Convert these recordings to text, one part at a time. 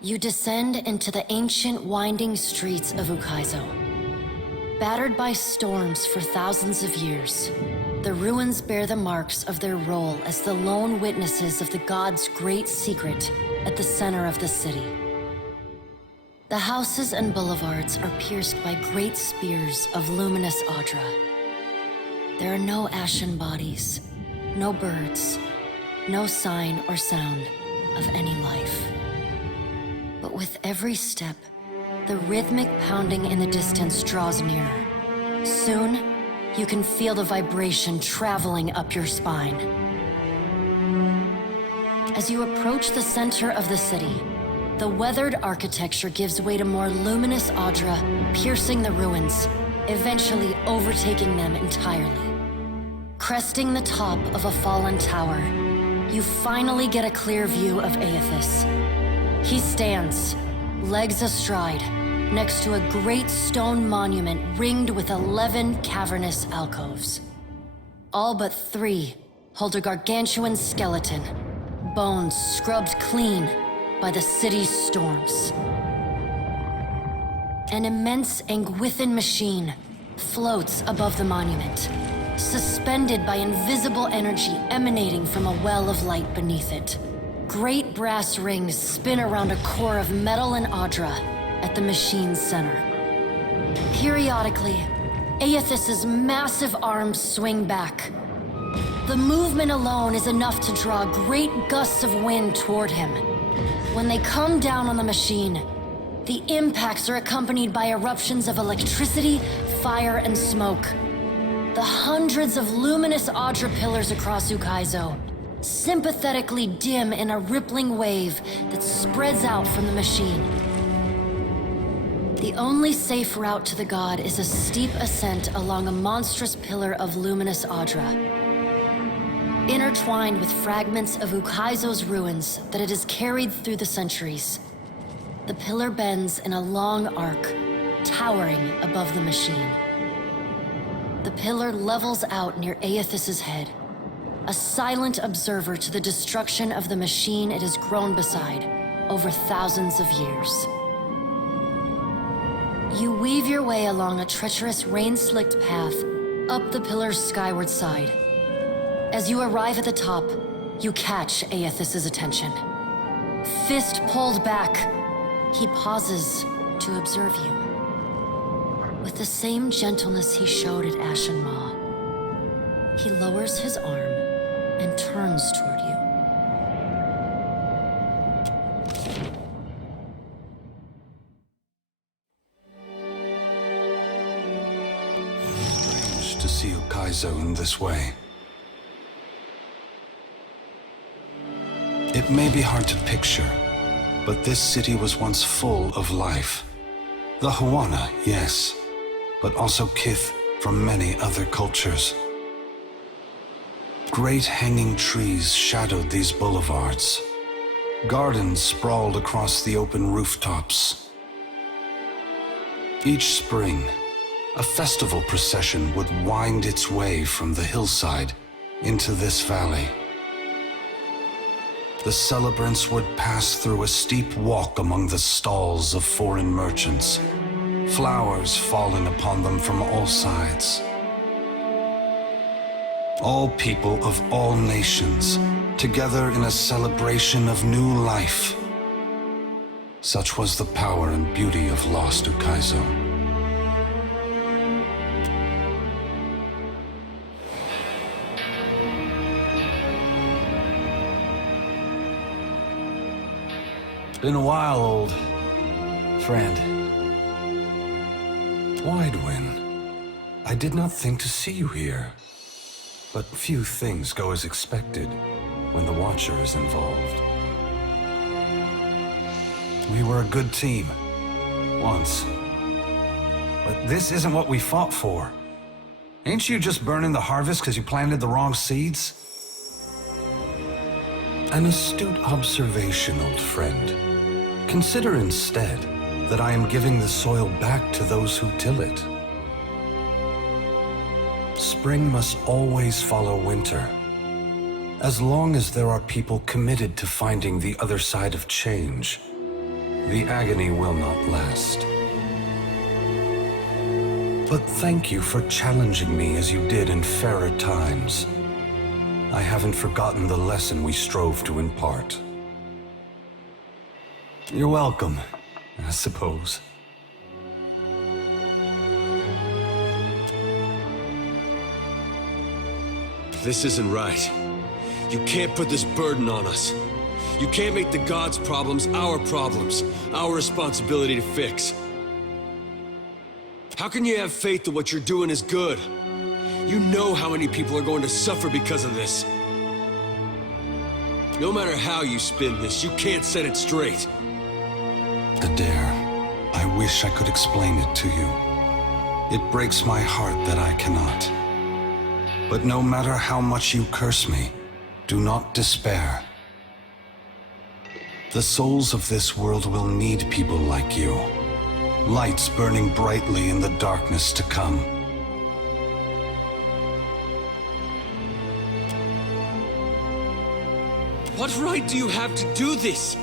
You descend into the ancient winding streets of Ukaizo. Battered by storms for thousands of years, the ruins bear the marks of their role as the lone witnesses of the god's great secret at the center of the city. The houses and boulevards are pierced by great spears of luminous Audra. There are no ashen bodies, no birds, no sign or sound of any life. But with every step, the rhythmic pounding in the distance draws nearer. Soon, you can feel the vibration traveling up your spine. As you approach the center of the city, the weathered architecture gives way to more luminous Audra, piercing the ruins, eventually overtaking them entirely. Cresting the top of a fallen tower, you finally get a clear view of Eothas. He stands, legs astride, next to a great stone monument ringed with 11 cavernous alcoves. All but 3 hold a gargantuan skeleton, bones scrubbed clean by the city's storms. An immense Angwithan machine floats above the monument, suspended by invisible energy emanating from a well of light beneath it. Great brass rings spin around a core of metal and Audra at the machine's center. Periodically, Eothas's massive arms swing back. The movement alone is enough to draw great gusts of wind toward him. When they come down on the machine, the impacts are accompanied by eruptions of electricity, fire, and smoke. The hundreds of luminous Audra pillars across Ukaizo sympathetically dim in a rippling wave that spreads out from the machine. The only safe route to the god is a steep ascent along a monstrous pillar of luminous Audra. Intertwined with fragments of Ukaizo's ruins that it has carried through the centuries, the pillar bends in a long arc, towering above the machine. The pillar levels out near Eothas's head, a silent observer to the destruction of the machine it has grown beside over thousands of years. You weave your way along a treacherous rain-slicked path up the pillar's skyward side. As you arrive at the top, you catch Eothas's attention. Fist pulled back, he pauses to observe you. With the same gentleness he showed at Ashen Maw, he lowers his arm and turns toward you. Strange to see Ukaizo in this way. It may be hard to picture, but this city was once full of life. The Huana, yes, but also Kith from many other cultures. Great hanging trees shadowed these boulevards. Gardens sprawled across the open rooftops. Each spring, a festival procession would wind its way from the hillside into this valley. The celebrants would pass through a steep walk among the stalls of foreign merchants, flowers falling upon them from all sides. All people of all nations, together in a celebration of new life. Such was the power and beauty of lost Ukaizo. Been a while, old friend. Widewin, I did not think to see you here. But few things go as expected when the Watcher is involved. We were a good team, once. But this isn't what we fought for. Ain't you just burning the harvest because you planted the wrong seeds? An astute observation, old friend. Consider instead that I am giving the soil back to those who till it. Spring must always follow winter. As long as there are people committed to finding the other side of change, The agony will not last. But thank you for challenging me as you did in fairer times. I haven't forgotten the lesson we strove to impart. You're welcome, I suppose. This isn't right. You can't put this burden on us. You can't make the gods' problems, our responsibility to fix. How can you have faith that what you're doing is good? You know how many people are going to suffer because of this. No matter how you spin this, you can't set it straight. Adair, I wish I could explain it to you. It breaks my heart that I cannot. But no matter how much you curse me, do not despair. The souls of this world will need people like you. Lights burning brightly in the darkness to come. What right do you have to do this?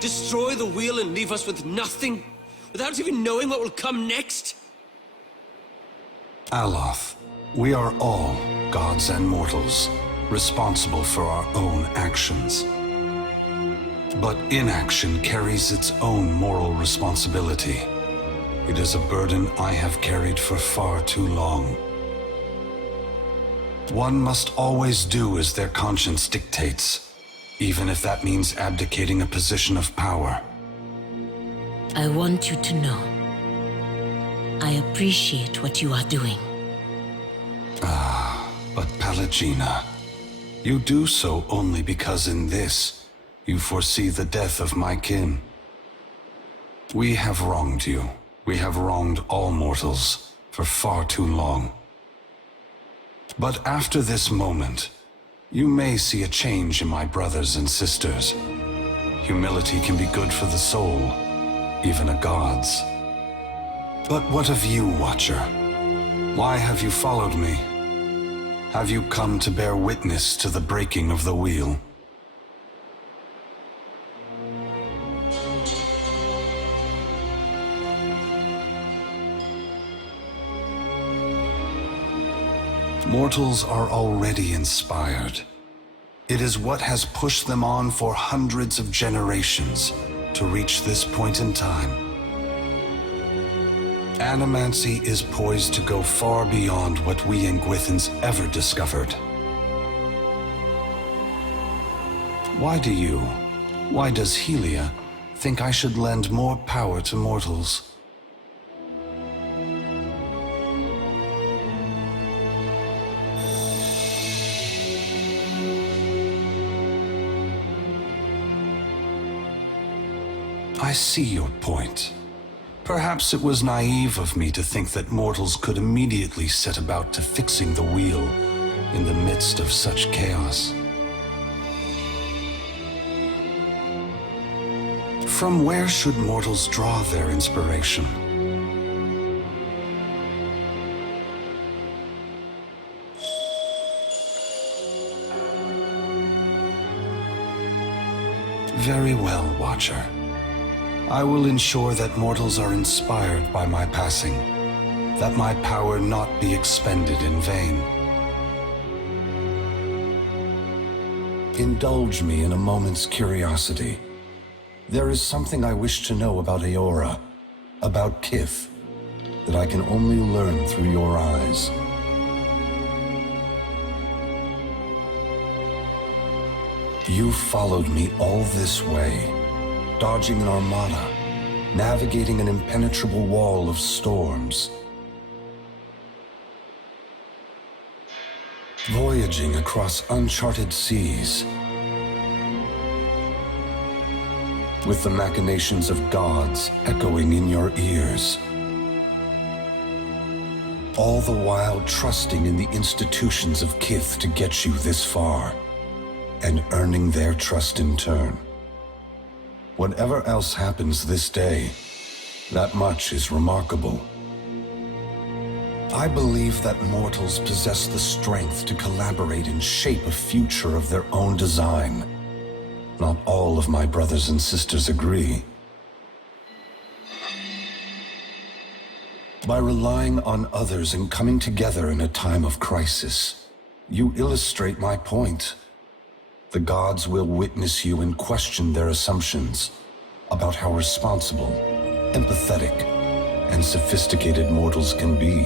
Destroy the wheel and leave us with nothing? Without even knowing what will come next? Aloth, we are all gods and mortals, responsible for our own actions. But inaction carries its own moral responsibility. It is a burden I have carried for far too long. One must always do as their conscience dictates, even if that means abdicating a position of power. I want you to know, I appreciate what you are doing. But Pallegina, you do so only because in this, you foresee the death of my kin. We have wronged you. We have wronged all mortals for far too long. But after this moment, you may see a change in my brothers and sisters. Humility can be good for the soul, even a god's. But what of you, Watcher? Why have you followed me? Have you come to bear witness to the breaking of the wheel? Mortals are already inspired. It is what has pushed them on for hundreds of generations to reach this point in time. Animancy is poised to go far beyond what we Gweathans ever discovered. Why does Helia think I should lend more power to mortals? I see your point. Perhaps it was naive of me to think that mortals could immediately set about to fixing the wheel in the midst of such chaos. From where should mortals draw their inspiration? Very well, Watcher. I will ensure that mortals are inspired by my passing, that my power not be expended in vain. Indulge me in a moment's curiosity. There is something I wish to know about Eora, about Kith, that I can only learn through your eyes. You followed me all this way, dodging an armada, navigating an impenetrable wall of storms, voyaging across uncharted seas, with the machinations of gods echoing in your ears, all the while trusting in the institutions of Kith to get you this far, and earning their trust in turn. Whatever else happens this day, that much is remarkable. I believe that mortals possess the strength to collaborate and shape a future of their own design. Not all of my brothers and sisters agree, By relying on others and coming together in a time of crisis, you illustrate my point. The gods will witness you and question their assumptions about how responsible, empathetic, and sophisticated mortals can be.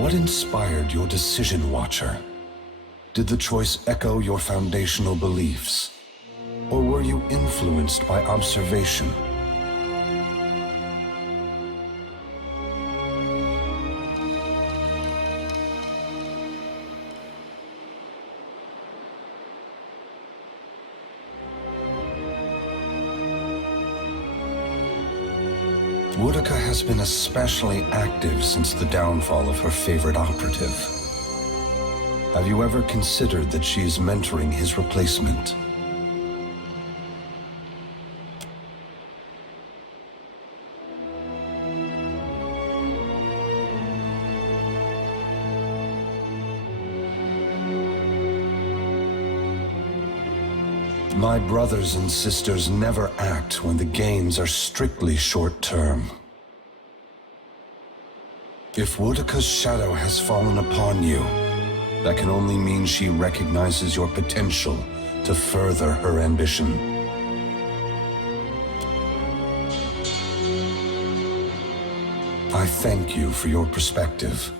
What inspired your decision, Watcher? Did the choice echo your foundational beliefs? Or were you influenced by observation? Boudica has been especially active since the downfall of her favorite operative. Have you ever considered that she is mentoring his replacement? My brothers and sisters never act when the gains are strictly short-term. If Boudica's shadow has fallen upon you, that can only mean she recognizes your potential to further her ambition. I thank you for your perspective.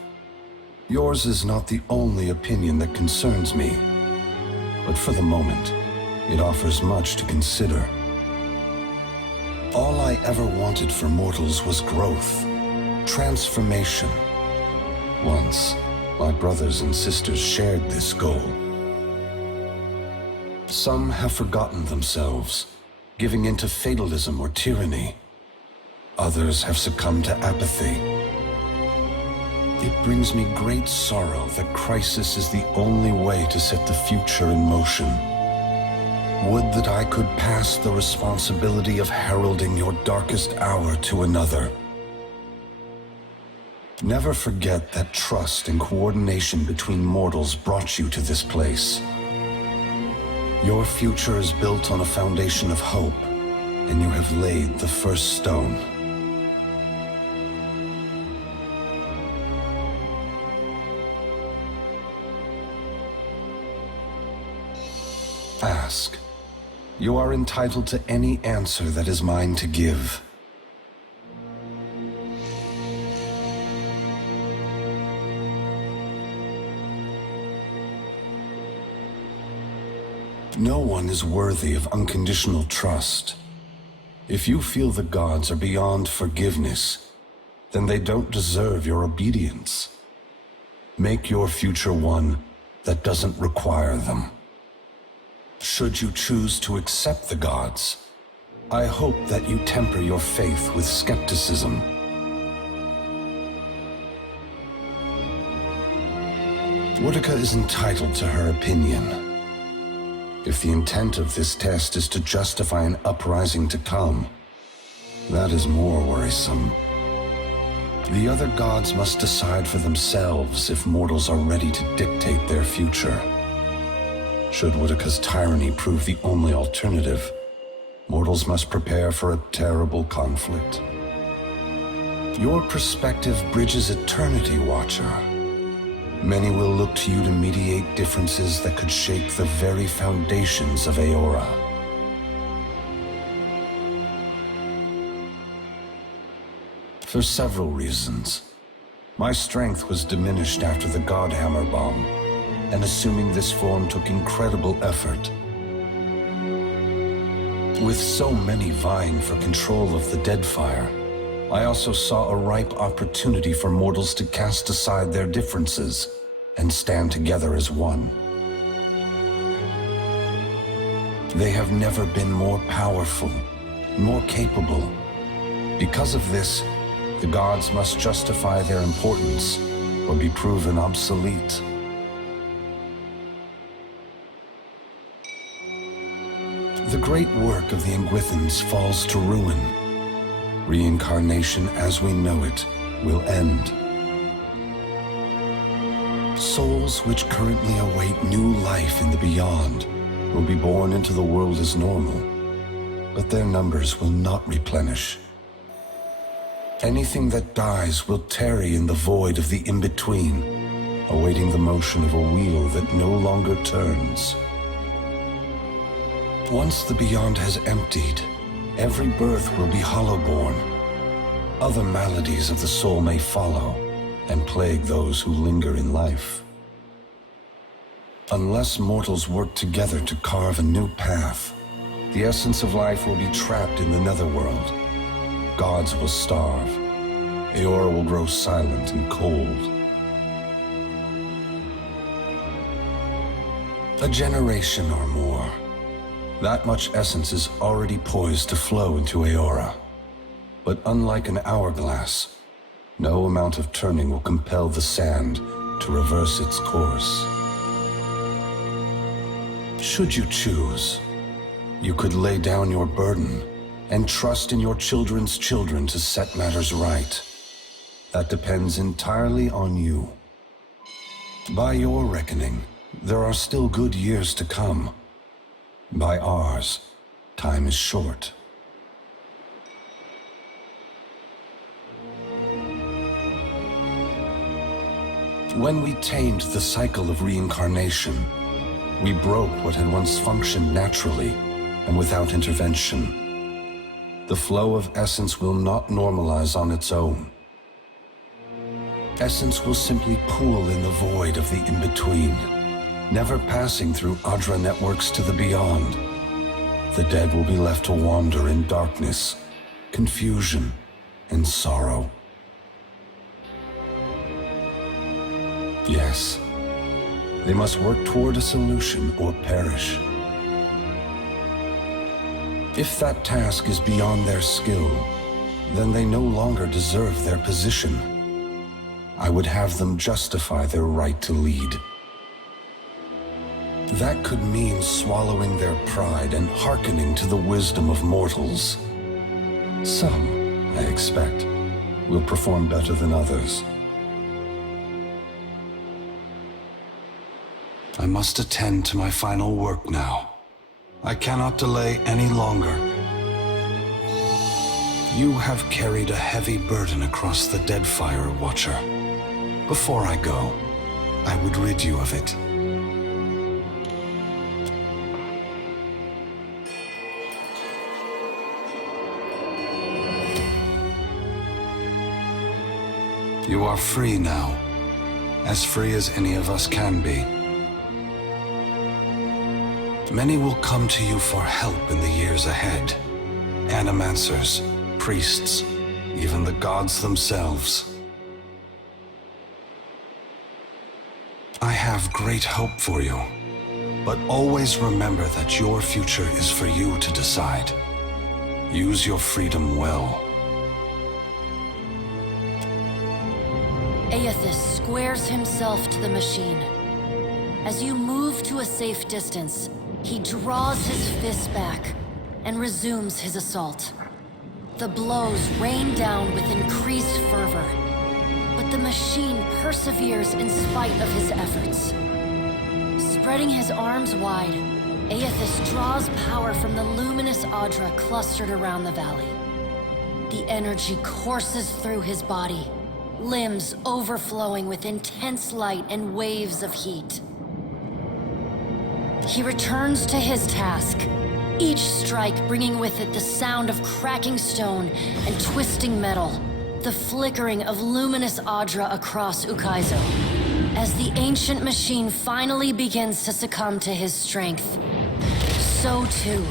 Yours is not the only opinion that concerns me, but for the moment, it offers much to consider. All I ever wanted for mortals was growth, transformation. Once, my brothers and sisters shared this goal. Some have forgotten themselves, giving into fatalism or tyranny. Others have succumbed to apathy. It brings me great sorrow that crisis is the only way to set the future in motion. Would that I could pass the responsibility of heralding your darkest hour to another. Never forget that trust and coordination between mortals brought you to this place. Your future is built on a foundation of hope, and you have laid the first stone. Ask. You are entitled to any answer that is mine to give. No one is worthy of unconditional trust. If you feel the gods are beyond forgiveness, then they don't deserve your obedience. Make your future one that doesn't require them. Should you choose to accept the gods, I hope that you temper your faith with skepticism. Boudica is entitled to her opinion. If the intent of this test is to justify an uprising to come, that is more worrisome. The other gods must decide for themselves if mortals are ready to dictate their future. Should Boudica's tyranny prove the only alternative, mortals must prepare for a terrible conflict. Your perspective bridges eternity, Watcher. Many will look to you to mediate differences that could shake the very foundations of Eora. For several reasons. My strength was diminished after the Godhammer bomb, and assuming this form took incredible effort. With so many vying for control of the Deadfire, I also saw a ripe opportunity for mortals to cast aside their differences and stand together as one. They have never been more powerful, more capable. Because of this, the gods must justify their importance or be proven obsolete. The great work of the Gweathans falls to ruin. Reincarnation as we know it will end. Souls which currently await new life in the beyond will be born into the world as normal. but their numbers will not replenish. Anything that dies will tarry in the void of the in-between, awaiting the motion of a wheel that no longer turns. Once the beyond has emptied, every birth will be hollow-born. Other maladies of the soul may follow and plague those who linger in life. Unless mortals work together to carve a new path, the essence of life will be trapped in the netherworld. Gods will starve. Eora will grow silent and cold. A generation or more. That much essence is already poised to flow into Eora. But unlike an hourglass, no amount of turning will compel the sand to reverse its course. Should you choose, you could lay down your burden and trust in your children's children to set matters right. That depends entirely on you. By your reckoning, there are still good years to come. By ours, time is short. When we tamed the cycle of reincarnation, we broke what had once functioned naturally and without intervention. The flow of essence will not normalize on its own. Essence will simply pool in the void of the in-between, never passing through Adra networks to the beyond. The dead will be left to wander in darkness, confusion, and sorrow. Yes, they must work toward a solution or perish. If that task is beyond their skill, then they no longer deserve their position. I would have them justify their right to lead. That could mean swallowing their pride and hearkening to the wisdom of mortals. Some, I expect, will perform better than others. I must attend to my final work now. I cannot delay any longer. You have carried a heavy burden across the Deadfire, Watcher. Before I go, I would rid you of it. You are free now, as free as any of us can be. Many will come to you for help in the years ahead. Animancers, priests, even the gods themselves. I have great hope for you, but always remember that your future is for you to decide. Use your freedom well. Eothas squares himself to the machine. As you move to a safe distance, he draws his fist back and resumes his assault. The blows rain down with increased fervor, but the machine perseveres in spite of his efforts. Spreading his arms wide, Eothas draws power from the luminous Adra clustered around the valley. The energy courses through his body, limbs overflowing with intense light and waves of heat. He returns to his task, each strike bringing with it the sound of cracking stone and twisting metal, the flickering of luminous Adra across Ukaizo. As the ancient machine finally begins to succumb to his strength, so too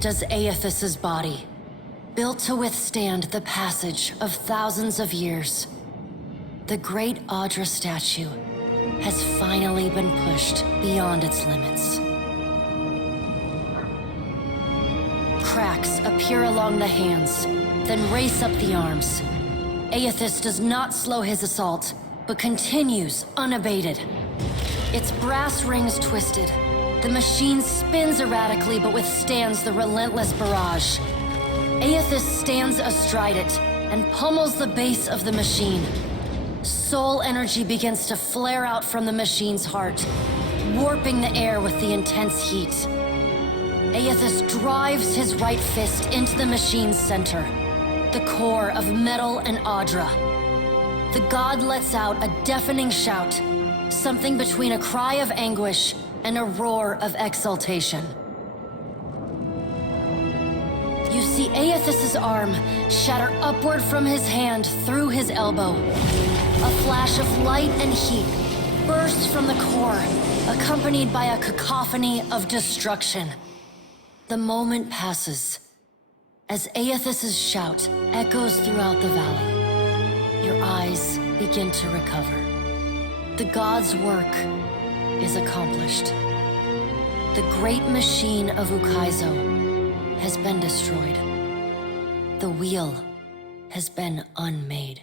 does Eothas's body, built to withstand the passage of thousands of years. The great Adra statue has finally been pushed beyond its limits. Cracks appear along the hands, then race up the arms. Eothas does not slow his assault, but continues unabated. Its brass rings twisted, the machine spins erratically but withstands the relentless barrage. Eothas stands astride it and pummels the base of the machine. Soul energy begins to flare out from the machine's heart, warping the air with the intense heat. Eothas drives his right fist into the machine's center, the core of metal and Audra. The god lets out a deafening shout, something between a cry of anguish and a roar of exultation. You see Eothas' arm shatter upward from his hand through his elbow. A flash of light and heat bursts from the core, accompanied by a cacophony of destruction. The moment passes as Eothas' shout echoes throughout the valley. Your eyes begin to recover. The god's work is accomplished. The great machine of Ukaizo has been destroyed. The wheel has been unmade.